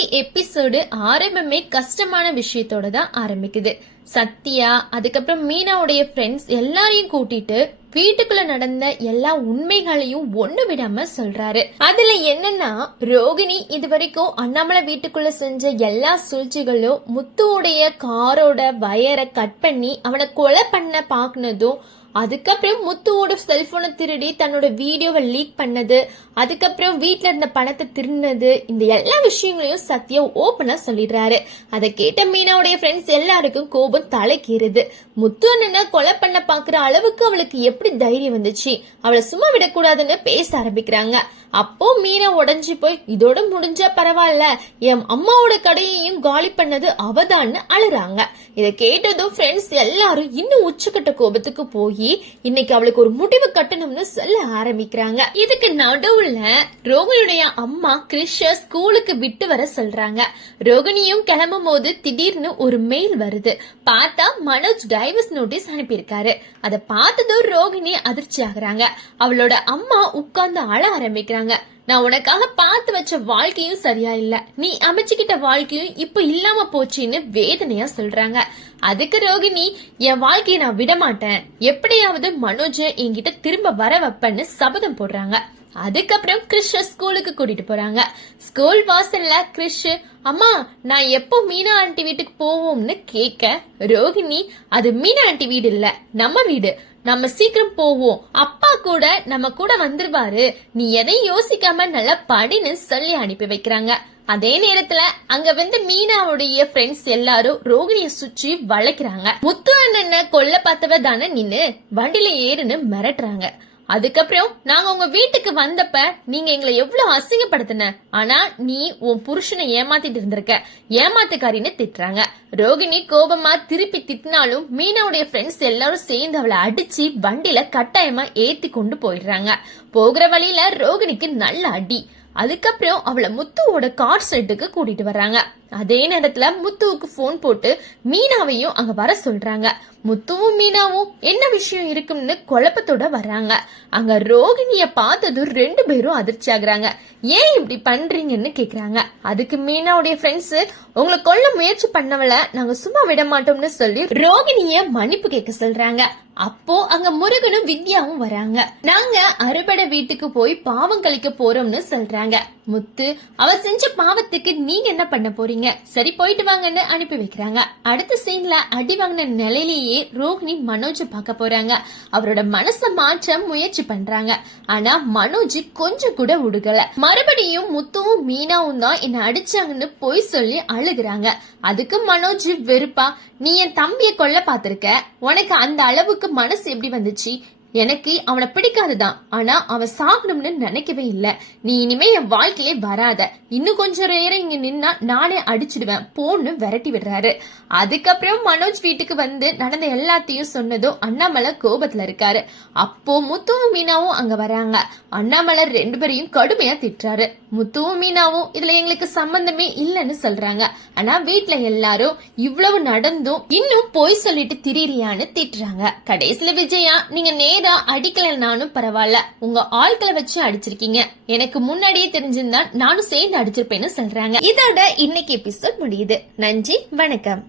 இன்னைக்கு எபிசோடு ஆரம்பமே கஷ்டமான விஷயத்தோட தான் ஆரம்பிக்குது. சத்யா அதுக்கப்புறம் மீனாவுடைய ஃப்ரெண்ட்ஸ் எல்லாரையும் கூட்டிட்டு வீட்டுக்குள்ள நடந்த எல்லா உண்மைகளையும் ஒண்ணு விடாம சொல்றாரு. அதுல என்னன்னா, ரோகிணி இதுவரைக்கும் அண்ணாமலை வீட்டுக்குள்ள செஞ்ச எல்லா சூழ்ச்சிகளும், முத்துவுடைய காரோட வயரை கட் பண்ணி அவனை கொலை பண்ண பாக்குனதும், அதுக்கப்புறம் முத்துவோட செல்போனை திருடி தன்னோட வீடியோவை லீக் பண்ணது, அதுக்கப்புறம் வீட்டுல இருந்த பணத்தை திருடினது, இந்த எல்லா விஷயங்களையும் சத்யா ஓபனா சொல்லிடுறாரு. அதை கேட்ட மீனாவுடைய ஃப்ரெண்ட்ஸ் எல்லாருக்கும் கோபம் தலைக்கேறுது. முத்து அண்ணனை கொலை பண்ண பாக்குற அளவுக்கு அவளுக்கு எப்படி தைரியம் வந்துச்சு, அவளை சும்மா விடக்கூடாதுன்னு பேச ஆரம்பிக்கிறாங்க. அப்போ மீனா உடஞ்சி போய், இதோட முடிஞ்சா பரவாயில்ல, என் அம்மாவோட கடையையும் காலி பண்ணது அவதான்னு அழுறாங்க. இதை கேட்டதும் ஃப்ரெண்ட்ஸ் எல்லாரும் இன்னும் உச்சக்கட்ட கோபத்துக்கு போய் இன்னைக்கு அவளுக்கு ஒரு முடிவு கட்டணும்னு சொல்ல ஆரம்பிக்கிறாங்க. இதுக்கு நடுவுல ரோகிணியுடைய அம்மா கிறிஷ ஸ்கூலுக்கு விட்டு வர சொல்றாங்க. ரோகிணியும் கிளம்பும் போது திடீர்னு ஒரு மெயில் வருது. பார்த்தா மனோஜ் டைவர்ஸ் நோட்டீஸ் அனுப்பியிருக்காரு. அதை பார்த்ததும் ரோகிணி அதிர்ச்சி ஆகுறாங்க. அவளோட அம்மா உட்கார்ந்து அழ ஆரம்பிக்கிறாங்க. நான் உனக்காக பார்த்து வச்ச வாழ்க்கையும் சரியா இல்ல, நீ அமைச்சுக்கிட்ட வாழ்க்கையும் இப்ப இல்லாம போச்சுன்னு வேதனையா சொல்றாங்க. அதுக்கு ரோகிணி, என் வாழ்க்கையை நான் விட மாட்டேன், எப்படியாவது மனோஜ என்கிட்ட திரும்ப வர வைப்பேன்னு சபதம் போடுறாங்க. அதுக்கப்புறம் கிறிஷ ஸ்கூலுக்கு கூட்டிட்டு போறாங்க. ஸ்கூல் வாசல்ல கிறிஷ், அம்மா நான் எப்போ மீனா ஆண்டி வீட்டுக்கு போவோம்னு கேட்க, ரோகிணி, அது மீனா ஆண்டி வீடு இல்ல, நம்ம வீடு, நம்ம சீக்கிரம் போவோம், அப்பா கூட நம்ம கூட வந்துருவாரு, நீ எதையும் யோசிக்காம நல்லா படின்னு சொல்லி அனுப்பி வைக்கிறாங்க. அதே நேரத்துல அங்க வந்து மீனாவுடைய ஃப்ரெண்ட்ஸ் எல்லாரும் ரோகிணிய சுற்றி வளைக்கிறாங்க. முத்து அண்ணனை கொல்ல பார்த்தவ தானே நின்னு, வண்டியில ஏறுன்னு மிரட்டுறாங்க. அதுக்கப்புறம் நாங்க உங்க வீட்டுக்கு வந்தப்ப நீங்க எங்களை எவ்வளவு அசிங்கப்படுத்தின, ஆனா நீ உன் புருஷனை ஏமாத்திட்டு இருந்திருக்க, ஏமாத்துக்காரின்னு திட்டுறாங்க. ரோகிணி கோபமா திருப்பி திட்டினாலும் மீனாவுடைய ஃப்ரெண்ட்ஸ் எல்லாரும் சேர்ந்து அவளை அடிச்சு வண்டியில கட்டாயமா ஏத்தி கொண்டு போயிடுறாங்க. போகிற வழியில ரோகிணிக்கு நல்ல அடி. அதுக்கப்புறம் அவளை முத்துவோட கார் செட்டுக்கு கூட்டிட்டு வர்றாங்க. அதே நேரத்துல முத்துவுக்கு போன் போட்டு மீனாவையும் அங்க வர சொல்றாங்க. முத்துவும் மீனாவும் என்ன விஷயம் இருக்குன்னு குழப்பத்தோட வர்றாங்க. அங்க ரோகிணிய பார்த்ததும் ரெண்டு பேரும் அதிர்ச்சி ஆகுறாங்க. ஏன் இப்படி பண்றீங்கன்னு கேக்குறாங்க. அதுக்கு மீனாவுடைய ஃப்ரெண்ட்ஸ், உங்களை கொல்ல முயற்சி பண்ணவள நாங்க சும்மா விட மாட்டோம்னு சொல்லி ரோகிணிய மன்னிப்பு கேட்க சொல்றாங்க. அப்போ அங்க முருகனும் வித்யாவும் வராங்க. நாங்க அறுபடை வீட்டுக்கு போய் பாவம் கழிக்க போறோம்னு சொல்றாங்க. முத்து, அவ செஞ்ச பாவத்துக்கு நீங்க என்ன பண்ண போறீங்க, சரி போயிட்டு வாங்கன்னு அனுப்பி வைக்கிறாங்க. அடுத்த சீன்ல அடி வாங்கின நிலையிலேயே ரோகிணி மனோஜ் பார்க்க போறாங்க. அவரோட மனசை மாற்ற முயற்சி பண்றாங்க. ஆனா மனோஜ் கொஞ்சம் கூட உடுகல. மறுபடியும் முத்துவும் மீனாவும் தான் என்ன அடிச்சாங்கன்னு பொய் சொல்லி அழுகுறாங்க. அதுக்கு மனோஜ் வெறுப்பா, நீ என் தம்பிய கொல்ல பாத்திருக்க, உனக்கு அந்த அளவுக்கு மனசு எப்படி வந்துச்சு, எனக்கு அவனை பிடிக்காதுதான், ஆனா அவன் சாகணும்னு நினைக்கவே இல்ல, நீ இனிமே என் வாழ்க்கையிலே வராத, இன்னும் கொஞ்சம் நேரம் இங்க நின்னா நானே அடிச்சிடுவேன் போன்னு விரட்டி விடுறாரு. அதுக்கப்புறம் மனோஜ் வீட்டுக்கு வந்து நடந்த எல்லாத்தையும் சொன்னதும் அண்ணாமலை கோபத்துல இருக்காரு. அப்போ முத்துவும் மீனாவும் அங்க வராங்க. அண்ணாமலை ரெண்டு பேரையும் கடுமையா திட்டுறாரு. முத்துவும் மீனாவும் இதுல எங்களுக்கு சம்பந்தமே இல்லன்னு சொல்றாங்க. ஆனா வீட்டுல எல்லாரும் இவ்வளவு நடந்தும் இன்னும் போய் சொல்லிட்டு திரியான்னு திட்டுறாங்க. கடைசியில விஜயா, நீங்க நேரா அடிக்கலனாலும் பரவாயில்ல, உங்க ஆட்களை வச்சு அடிச்சிருக்கீங்க, எனக்கு முன்னாடியே தெரிஞ்சிருந்தா நானும் சேர்ந்து அடிச்சிருப்பேன்னு சொல்றாங்க. இதோட இன்னைக்கு எபிசோட் முடியுது. நன்றி, வணக்கம்.